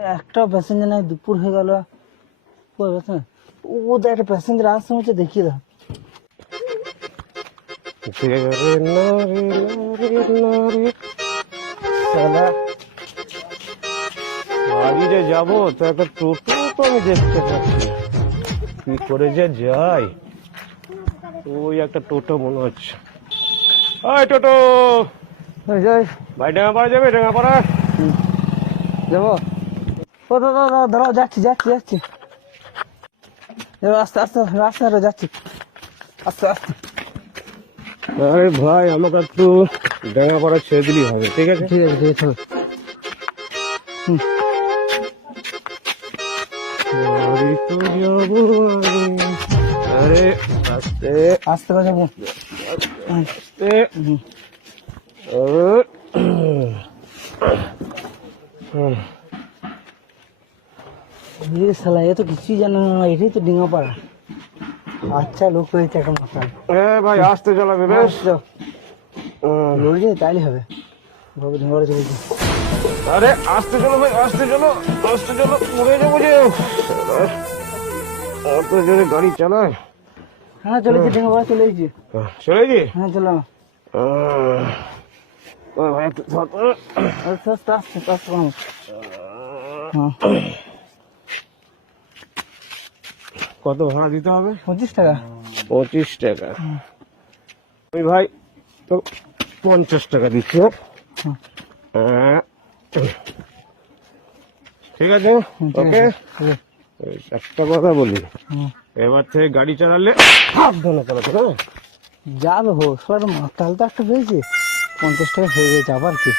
একটা প্যাসেঞ্জার নাই, দুপুর হয়ে গেল। ও তো একটা প্যাসেঞ্জার আসছে হচ্ছে, দেখিয়ে দাও। বাড়ি যে যাবো তো একটা টোটো তো আমি দেখতে পাচ্ছি, কি করে যে যাই। ওই একটা টোটো মনে হচ্ছে। ওই টোটো ভাই, ডাঙ্গাপাড়া যাবে? ডাঙ্গাপাড়া যাবো। ও দাদা দাদা দাঁড়াও, যাচ্ছি যাচ্ছি যাচ্ছি। আস্তে আস্তে রাস্তা যাচ্ছি, আস্তে আস্তে। আরে ভাই, আমাকে একটু ডাঙ্গাপাড়া ছেড়ে দিলেই হবে, ঠিক আছে? ঠিক আছে ঠিক আছে। বাড়ি তো যাবো আরে, আস্তে আস্তে করে যাবো। আস্তে। শালা এ তো কিছুই জানে না, এটাই তো ডিঙ্গাপাড়া। আচ্ছা লোক হয়েছে এখন মাথায়। ভাই আস্তে চালাবে বেশ। লড়ি যায় তাইলে হবে। ডিঙ্গাপাড়া চলেছি। আরে আস্তে চলো ভাই, আস্তে চলো, আস্তে চলো, উড়ে যাবো যে। অত জোরে গাড়ি চালায়। হ্যাঁ চলেছি, ডিঙ্গাপাড়া চলে এসেছি। চলে গি? হ্যাঁ চলো। ভাই একটু আস্তে আস্তে আস্তে আস্তে। হ্যাঁ কত ভাড়া দিতে হবে? 25 টাকা। 25 টাকা। ওই ভাই তো 50 টাকা দিচ্ছি। ঠিক আছে, ওকে। একটা কথা বলি, এবার থেকে গাড়ি চালালে সাবধানে চালাতে, হ্যাঁ? যাবে হোক, মাতাল তো একটা হয়েছে। 50 টাকা হয়ে গেছে, আবার কি।